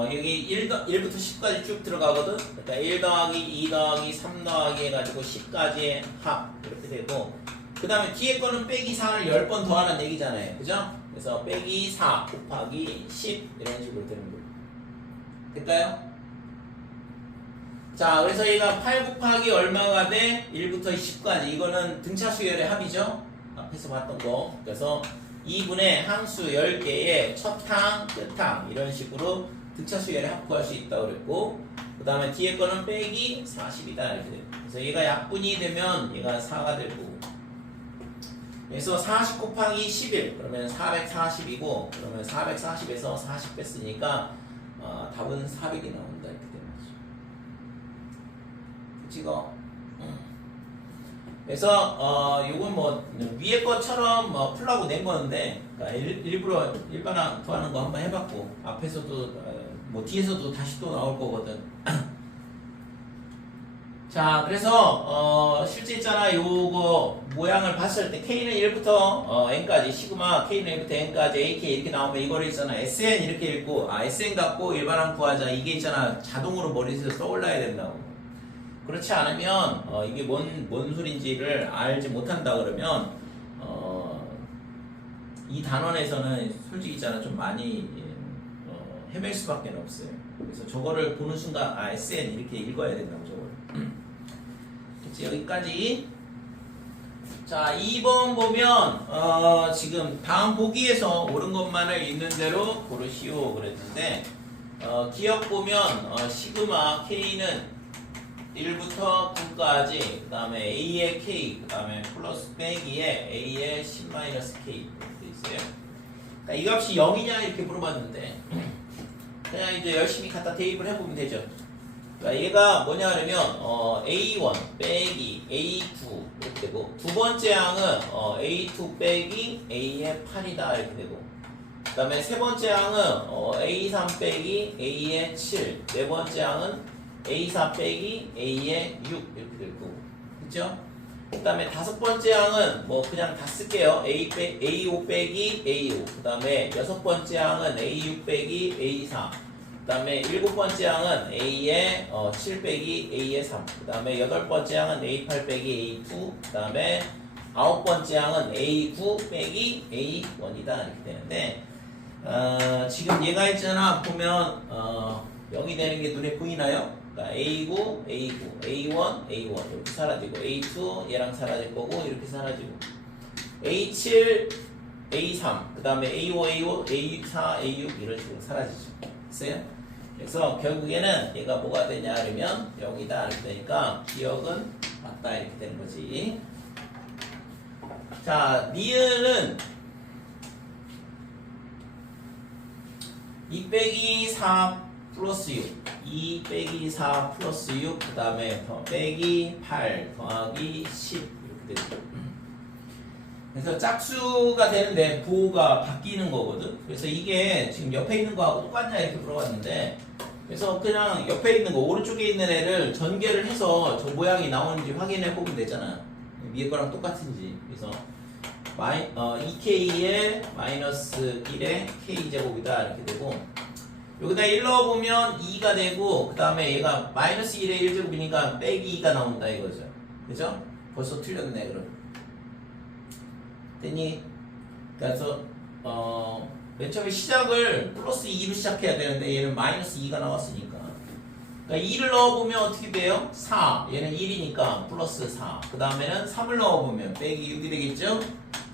여기 1부터 10까지 쭉 들어가거든. 그러니까 1 더하기 2 더하기 3 더하기 해가지고 10까지의 합 이렇게 되고, 그 다음에 뒤에 거는 빼기 4를 10번 더하는 얘기잖아요. 그죠? 그래서 빼기 4 곱하기 10 이런 식으로 되는 거예요. 될까요? 자, 그래서 얘가 8 곱하기 얼마가 돼? 1부터 10까지. 이거는 등차수열의 합이죠? 앞에서 봤던 거. 그래서 2분의 항수 10개의 첫항, 끝항 이런 식으로 등차수열의 합 구할 수 있다고 그랬고, 그 다음에 뒤에 거는 빼기 40이다 이렇게 돼요. 그래서 얘가 약분이 되면 얘가 4가 되고, 그래서 40 곱하기 11 그러면 440이고, 그러면 440에서 40 뺐으니까 답은 400이 나온다 이렇게 되는 거죠. 그치고 그래서 요건 뭐 위에 것처럼 풀라고 낸 건데, 그러니까 일부러 일반항 구하는 거 한번 해봤고, 앞에서도 뭐 뒤에서도 다시 또 나올 거거든. 자, 그래서 실제 있잖아 요거 모양을 봤을 때 k는 1부터 n까지 시그마 k는 1부터 n까지 ak 이렇게 나오면 이거를 있잖아 sn 이렇게 읽고 sn 갖고 일반항 구하자, 이게 있잖아 자동으로 머릿속에 떠올라야 된다고. 그렇지 않으면 이게 뭔 소린지를 알지 못한다 그러면 이 단원에서는 솔직히 있잖아 좀 많이 헤맬 수밖에 없어요. 그래서 저거를 보는 순간 SN 이렇게 읽어야 된다고 저거를. 그치, 여기까지. 자, 2번 보면 지금 다음 보기에서 옳은 것만을 있는 대로 고르시오 그랬는데, 기억 보면 시그마 K는 1부터 9까지, 그 다음에 A의 K, 그 다음에 플러스 빼기에 A의 10-K 이렇게 돼 있어요. 그러니까 이 값이 0이냐 이렇게 물어봤는데 그냥 이제 열심히 갖다 대입을 해보면 되죠. 그러니까 얘가 뭐냐 하면 A1 빼기 A9 이렇게 되고 두 번째 항은 A2 빼기 A의 8이다 이렇게 되고 그 다음에 세 번째 항은 A3 빼기 A의 7 네 번째 항은 A4 빼기 A의 6 이렇게 될 거고 그쵸? 그 다음에 다섯 번째 항은 뭐 그냥 다 쓸게요. A5 빼기 A5 그 다음에 여섯 번째 항은 A6 빼기 A4 그 다음에 일곱 번째 항은 A의 7 빼기 A의 3 그 다음에 여덟 번째 항은 A8 빼기 A2 그 다음에 아홉 번째 항은 A9 빼기 A1이다 이렇게 되는데 지금 얘가 있잖아 보면 0이 되는 게 눈에 보이나요? 그러니까 A9, A9, A1, A1 이렇게 사라지고 A2 얘랑 사라질 거고 이렇게 사라지고 A7, A3 그 다음에 A5, A5, A4, A6 이런 식으로 사라지죠. 됐어요? 그래서 결국에는 얘가 뭐가 되냐 하면 0이다 이렇게 되니까 기억은 맞다 이렇게 되는 거지. 자, 니은은 2 빼기 4 플러스 6 2 빼기 4 플러스 6 그 다음에 더 빼기 8 더하기 10 이렇게 되죠. 그래서 짝수가 되는데 부호가 바뀌는 거거든. 그래서 이게 지금 옆에 있는 거하고 똑같냐 이렇게 물어봤는데 그래서 그냥 옆에 있는 거 오른쪽에 있는 애를 전개를 해서 저 모양이 나오는지 확인해 보면 되잖아. 위에 거랑 똑같은지. 그래서 2k의 마이너스 1의 k제곱이다 이렇게 되고 여기다 1 넣어보면 2가 되고 그 다음에 얘가 마이너스 1의 1제곱이니까 빼기 2가 나온다 이거죠. 그죠? 벌써 틀렸네 그럼. 됐니? 그래서 맨 처음에 시작을 플러스 2로 시작해야 되는데 얘는 마이너스 2가 나왔으니까 그러니까 2를 넣어보면 어떻게 돼요? 4 얘는 1이니까 플러스 4 그 다음에는 3을 넣어보면 빼기 6이 되겠죠?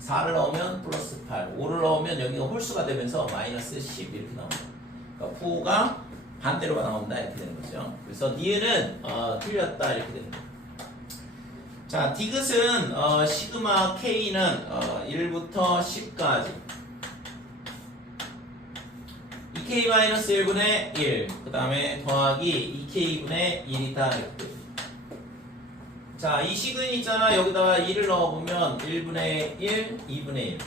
4를 넣으면 플러스 8 5를 넣으면 여기가 홀수가 되면서 마이너스 10 이렇게 나옵니다. 그러니까 부호가 반대로가 나온다 이렇게 되는 거죠. 그래서 니은은 틀렸다 이렇게 되는 거예요. 자, 디귿은 시그마 K는 1부터 10까지 2K-1분의 1 그 다음에 더하기 2K분의 1이다 이렇게 돼요. 자, 이 식은 있잖아. 여기다가 2를 넣어보면 1분의 1, 2분의 1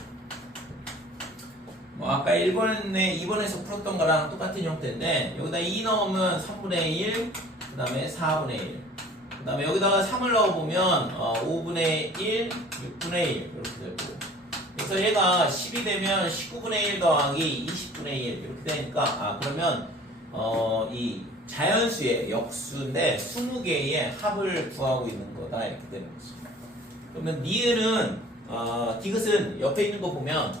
뭐 아까 1번에 2번에서 풀었던 거랑 똑같은 형태인데 여기다 2 넣으면 3분의 1 그 다음에 4분의 1 그 다음에 여기다가 3을 넣어보면 5분의 1, 6분의 1 이렇게 되고 그래서 얘가 10이 되면 19분의 1 더하기 20분의 1 이렇게 되니까 그러면 이 자연수의 역수인데 20개의 합을 구하고 있는 거다 이렇게 되는 거죠. 그러면 니은은 디귿은 옆에 있는 거 보면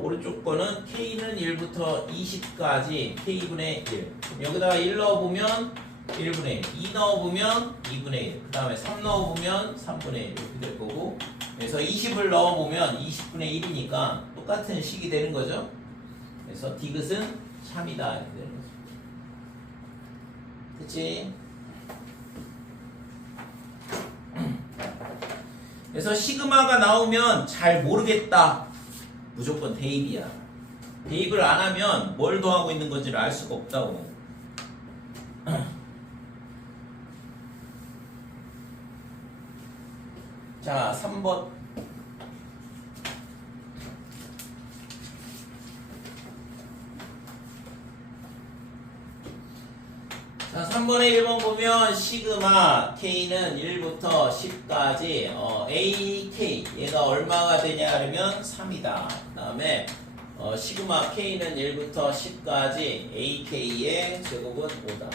오른쪽 거는 K는 1부터 20까지 K분의 1 여기다가 1 넣어보면 1분의 1, 2 넣어보면 2분의 1, 그 다음에 3 넣어보면 3분의 1 이렇게 될 거고 그래서 20을 넣어보면 20분의 1이니까 똑같은 식이 되는 거죠. 그래서 디귿은 3이다 이렇게 되는 거죠. 그치? 그래서 시그마가 나오면 잘 모르겠다. 무조건 대입이야. 대입을 안 하면 뭘 더하고 있는 건지를 알 수가 없다고. 자, 3번. 자, 3번에 1번 보면 시그마 K는 1부터 10까지 AK 얘가 얼마가 되냐 하면 3이다. 그 다음에 시그마 K는 1부터 10까지 AK의 제곱은 5다.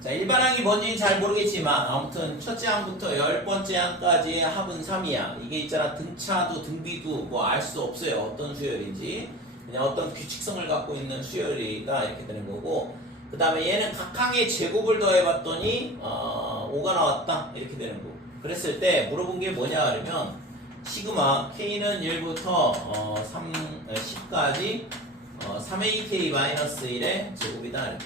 자, 일반항이 뭔지는 잘 모르겠지만 아무튼 첫째 항부터 10번째 항까지의 합은 3이야. 이게 있잖아. 등차도 등비도 뭐 알 수 없어요. 어떤 수열인지. 그냥 어떤 규칙성을 갖고 있는 수열이다 이렇게 되는 거고 그 다음에 얘는 각 항의 제곱을 더해봤더니 5가 나왔다 이렇게 되는 거고 그랬을 때 물어본 게 뭐냐 하면 시그마 K는 1부터 10까지 3AK-1의 제곱이다 이렇게.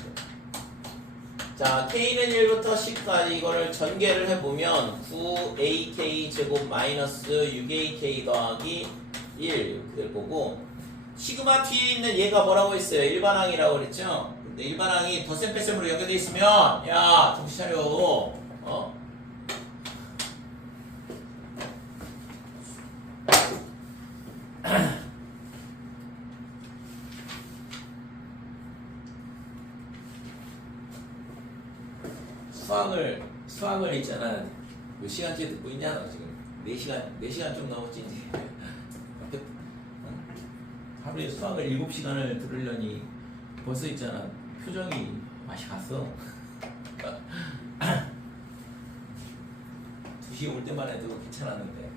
자, K는 1부터 10까지 이거를 전개를 해보면 9AK 제곱 마이너스 6AK 더하기 1 이렇게 될 거고 시그마 뒤에 있는 얘가 뭐라고 했어요? 일반항이라고 그랬죠? 근데 일반항이 덧셈 뺄셈으로 연결돼 있으면 야 정신 차려. 수학을 있잖아. 몇 시간째 듣고 있냐 너 지금? 4시간 좀 넘었지 이제. 하루에 수학을 7시간을 들으려니 벌써 있잖아. 표정이 맛이 갔어. 2시에 올 때만 해도 괜찮았는데.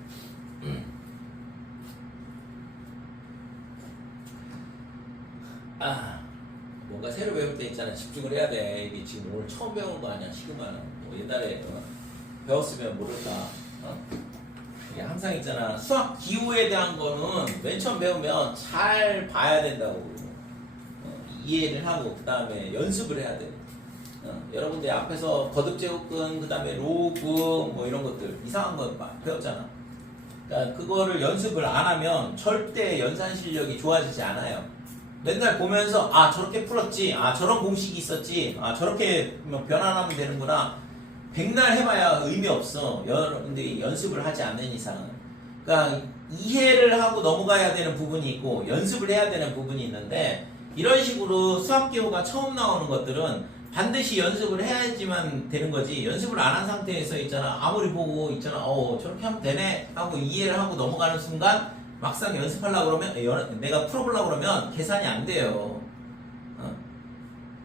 뭔가 새로 배울 때 있잖아. 집중을 해야 돼. 이게 지금 오늘 처음 배우는 거 아니야. 시그마는. 뭐 옛날에 배웠으면 모를까. 이게 항상 있잖아. 수학 기호에 대한 거는 맨 처음 배우면 잘 봐야 된다고. 이해를 하고 그 다음에 연습을 해야 돼. 여러분들 앞에서 거듭제곱근 그 다음에 로그 뭐 이런 것들 이상한 거 배웠잖아. 그러니까 그거를 연습을 안 하면 절대 연산 실력이 좋아지지 않아요. 맨날 보면서 저렇게 풀었지, 저런 공식이 있었지, 저렇게 변환하면 되는구나. 백날 해봐야 의미 없어. 여러분들이 연습을 하지 않는 이상은. 그러니까 이해를 하고 넘어가야 되는 부분이 있고 연습을 해야 되는 부분이 있는데, 이런 식으로 수학 기호가 처음 나오는 것들은 반드시 연습을 해야지만 되는 거지. 연습을 안 한 상태에서 있잖아. 아무리 보고 있잖아. 저렇게 하면 되네 하고 이해를 하고 넘어가는 순간 막상 연습하려고 그러면, 내가 풀어보려고 그러면 계산이 안 돼요.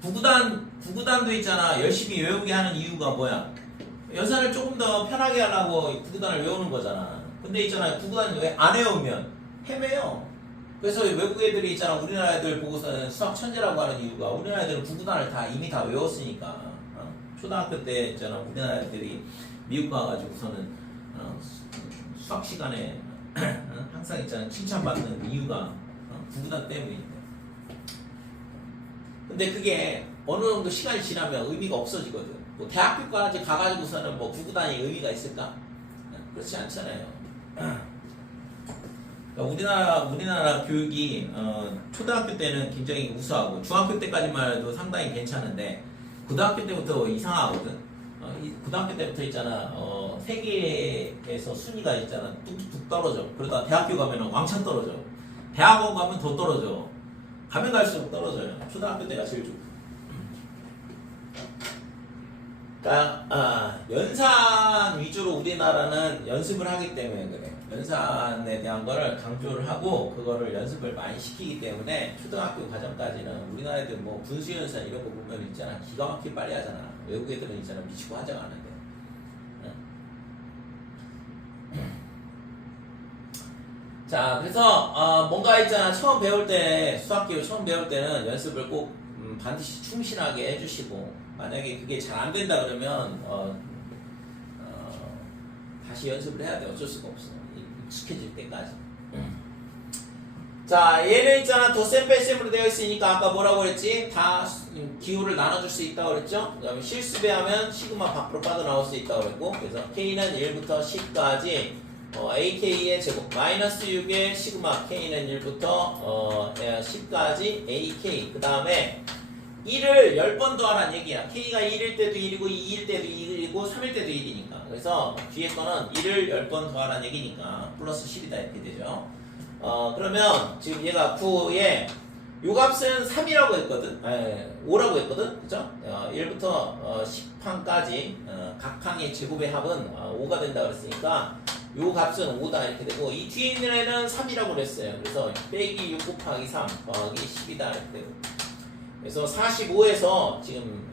구구단도 있잖아. 열심히 외우게 하는 이유가 뭐야? 연산을 조금 더 편하게 하려고 구구단을 외우는 거잖아. 근데 있잖아. 구구단 왜 안 외우면 헤매요. 그래서 외국 애들이 있잖아. 우리나라 애들 보고서는 수학 천재라고 하는 이유가 우리나라 애들은 구구단을 이미 다 외웠으니까. 초등학교 때 있잖아. 우리나라 애들이 미국 가가지고서는 수학 시간에 항상 있잖아. 칭찬받는 이유가 구구단 때문인데. 근데 그게 어느 정도 시간이 지나면 의미가 없어지거든. 뭐 대학교까지 가가지고서는 뭐 구구단이 의미가 있을까? 그렇지 않잖아요. 그러니까 우리나라 교육이 초등학교 때는 굉장히 우수하고 중학교 때까지만 해도 상당히 괜찮은데 고등학교 때부터 이상하거든. 고등학교 때부터 있잖아. 세계에서 순위가 있잖아. 뚝뚝 떨어져. 그러다 대학교 가면 왕창 떨어져. 대학원 가면 더 떨어져. 가면 갈수록 떨어져요. 초등학교 때가 제일 좋고. 그러니까 연산 위주로 우리나라는 연습을 하기 때문에 그래. 연산에 대한 거를 강조를 하고 그거를 연습을 많이 시키기 때문에 초등학교 과정까지는 우리나라 애들 뭐 분수연산 이런 거 보면 있잖아. 기가 막히게 빨리 하잖아. 외국 애들은 있잖아. 미치고 하장하는데. 자, 그래서 뭔가 있잖아. 처음 배울 때 수학기호 처음 배울 때는 연습을 꼭 반드시 충실하게 해주시고, 만약에 그게 잘 안 된다 그러면 다시 연습을 해야 돼. 어쩔 수가 없어. 익숙해질 때까지. 자, 얘는 있잖아. 덧셈 뺄셈으로 되어 있으니까 아까 뭐라고 그랬지? 다 기호를 나눠줄 수 있다고 그랬죠? 그 다음에 실수배하면 시그마 밖으로 빠져나올 수 있다고 그랬고, 그래서 K는 1부터 10까지 AK의 제곱 마이너스 6의 시그마 K는 1부터 10까지 AK. 그 다음에 1을 10번 더하라는 얘기야. K가 1일 때도 1이고 2일 때도 2이고 3일 때도 1이니까. 그래서 뒤에 거는 1을 10번 더하라는 얘기니까 플러스 10이다 이렇게 되죠. 그러면 지금 얘가 9에 요 값은 3이라고 했거든. 5라고 했거든. 그죠? 1부터 10항까지 각 항의 제곱의 합은 5가 된다 그랬으니까 요 값은 5다 이렇게 되고, 이 뒤에 있는 애는 3이라고 그랬어요. 그래서 빼기 6 곱하기 3 더하기 10이다 이렇게 되고, 그래서 45에서 지금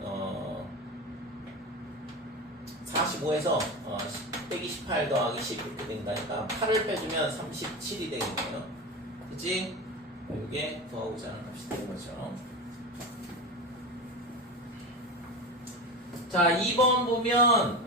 45에서 빼기 18 더하기 10 이렇게 된다니까 8을 빼주면 37이 되겠네요. 그치? 이게 더하고자 하는 값이 되는 거죠. 자, 2번 보면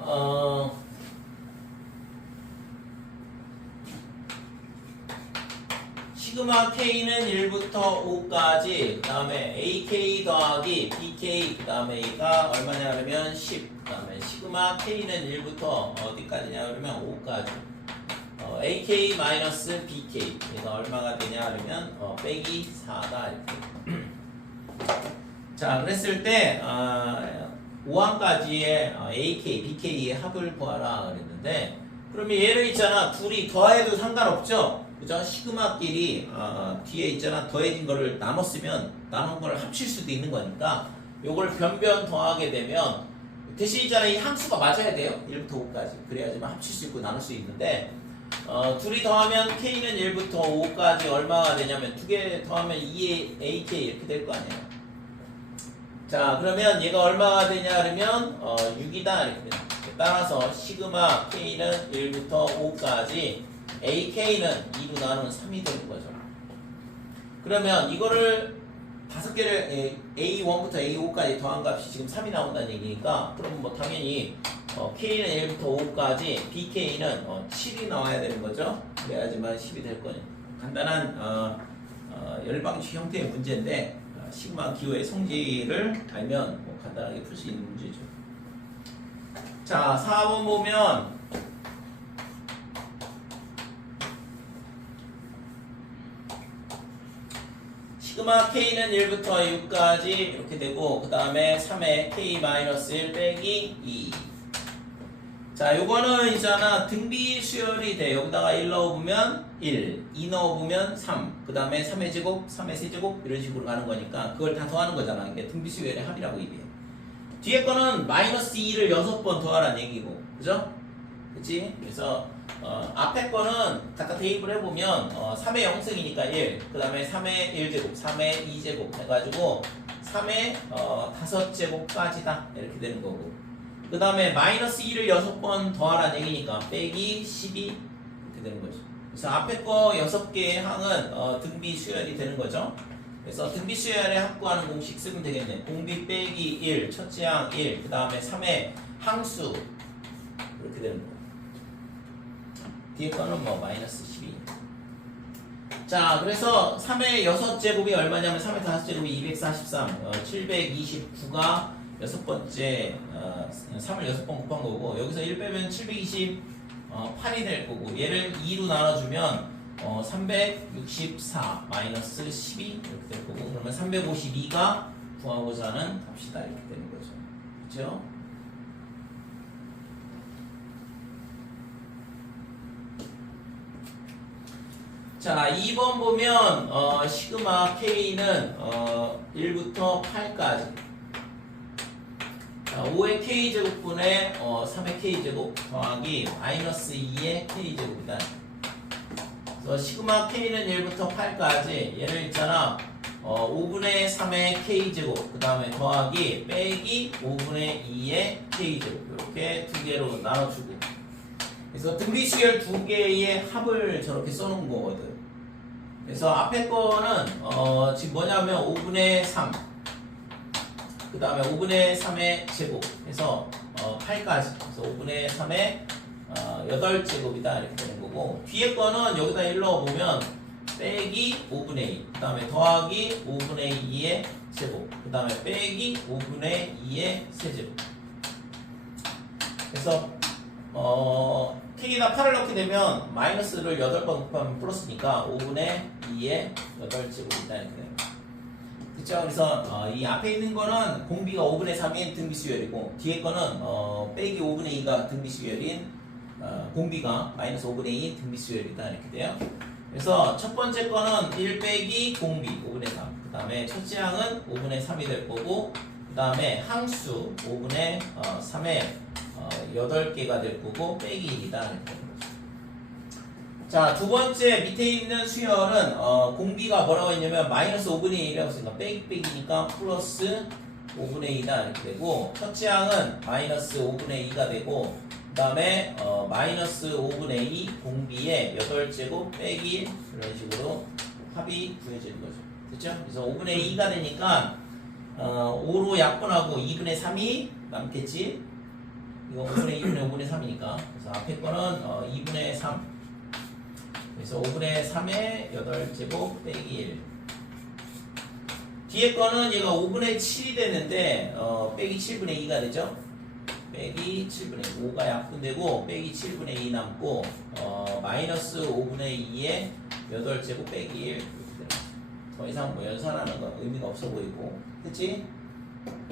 시그마 K는 1부터 5까지, 그 다음에 AK 더하기 BK, 그 다음에 얘가 얼마냐 그러면 10, 그 다음에 시그마 K는 1부터 어디까지냐 그러면 5까지, AK 마이너스 BK, 얘가 얼마가 되냐 그러면 빼기 4다 이렇게. 자, 그랬을 때 5항까지의 AK, BK의 합을 구하라 그랬는데, 그러면 얘를 있잖아, 둘이 더해도 상관없죠? 그죠? 시그마끼리 뒤에 있잖아, 더해진 거를 나눴으면 나눈 거를 합칠 수도 있는 거니까 요걸 변변 더하게 되면 대신 있잖아, 이 항수가 맞아야 돼요. 1부터 5까지. 그래야지만 합칠 수 있고 나눌 수 있는데, 둘이 더하면 K는 1부터 5까지 얼마가 되냐면 두 개 더하면 2의 AK 이렇게 될 거 아니에요. 자, 그러면 얘가 얼마가 되냐 그러면 6이다 이렇게 됩니다. 따라서 시그마 K는 1부터 5까지 AK는 2로 나누면 3이 되는 거죠. 그러면 이거를 5개를 A1부터 A5까지 더한 값이 지금 3이 나온다는 얘기니까, 그럼 뭐 당연히 K는 1부터 5까지 BK는 7이 나와야 되는 거죠. 그래야지만 10이 될 거예요. 간단한 열방식 형태의 문제인데, 시그마 기호의 성질을 알면 뭐 간단하게 풀 수 있는 문제죠. 자, 4번 보면 시그마 K는 1부터 6까지 이렇게 되고, 그 다음에 3에 K-1 빼기 2. 자, 요거는 있잖아, 등비 수열이 돼. 여기다가 1 넣어보면 1, 2 넣어보면 3, 그 다음에 3의 제곱, 3의 세제곱 이런 식으로 가는 거니까 그걸 다 더하는 거잖아. 이게 등비 수열의 합이라고 얘기해. 뒤에 거는 마이너스 2를 6번 더하라는 얘기고, 그죠? 그치? 그래서 앞에 거는 갖다 대입을 해보면 3의 0승이니까 1, 그 다음에 3의 1제곱, 3의 2제곱 해가지고 3의 5제곱까지다 이렇게 되는 거고, 그 다음에 마이너스 2를 6번 더하라는 얘기니까 빼기 12 이렇게 되는 거죠. 그래서 앞에 거 6개의 항은 등비 수열이 되는 거죠. 그래서 등비 수열의 합구하는 공식 쓰면 되겠네. 공비 빼기 1, 첫째 항 1, 그 다음에 3의 항수 이렇게 되는 거예요. 뒤에 거는 뭐 마이너스 12. 자, 그래서 3의 6제곱이 얼마냐면 3의 5제곱이 243, 729가 여섯 번째 3을 6번 곱한 거고, 여기서 1 빼면 728이 될 거고, 얘를 2로 나눠주면 364 마이너스 12 이렇게 될 거고, 그러면 352가 구하고자 하는 값이다 이렇게 되는 거죠. 그렇죠? 자, 2번 보면 시그마 K는 1부터 8까지 5의 K제곱분의 3의 K제곱 더하기 마이너스 2의 K제곱이다. 그래서 시그마 K는 1부터 8까지 얘를 있잖아, 5분의 3의 K제곱 그 다음에 더하기 빼기 5분의 2의 K제곱 이렇게 두 개로 나눠주고, 그래서 등비수열 두 개의 합을 저렇게 써놓은 거거든. 그래서 앞에 거는 지금 뭐냐면 5분의 3, 그 다음에 5분의 3의 제곱 해서 8까지, 그래서 5분의 3의 8제곱이다 이렇게 되는 거고, 뒤에 거는 여기다 1 넣어보면 빼기 5분의 2, 그 다음에 더하기 5분의 2의 제곱, 그 다음에 빼기 5분의 2의 세제곱. 그래서 K에다 8을 넣게 되면 마이너스를 8번 곱하면 플러스니까 5분의 2의 8제곱이다 이렇게 됩니다. 그쵸? 그래서 이 앞에 있는 거는 공비가 5분의 3인 등비수열이고, 뒤에 거는 빼기 5분의 2가 등비수열인 공비가 마이너스 5분의 2 등비수열이다 이렇게 돼요. 그래서 첫 번째 거는 1 빼기 공비 5분의 3, 그 다음에 첫째 항은 5분의 3이 될 거고, 그 다음에 항수 5분의 3의 8개가 될 거고 빼기 1이다 이렇게 되는 거죠. 자, 두 번째 밑에 있는 수열은 공비가 뭐라고 했냐면 마이너스 5분의 1이라고 했으니까 빼기니까 플러스 5분의 2다 이렇게 되고, 첫째 항은 마이너스 5분의 2가 되고, 그 다음에 마이너스 5분의 2 공비의 8제곱 빼기 1 이런 식으로 합이 구해지는 거죠. 그렇죠? 그래서 5분의 2가 되니까 5로 약분하고 2분의 3이 남겠지. 이거 5분의 2분의 5분의 3이니까. 그래서 앞에 거는 2분의 3. 그래서 5분의 3의 8제곱 빼기 1. 뒤에 거는 얘가 5분의 7이 되는데 빼기 7분의 2가 되죠. 빼기 7분의 2. 5가 약분되고 빼기 7분의 2 남고 마이너스 5분의 2의 8제곱 빼기 1 이렇게 됩니다. 더 이상 뭐 연산하는 건 의미가 없어 보이고, 그치?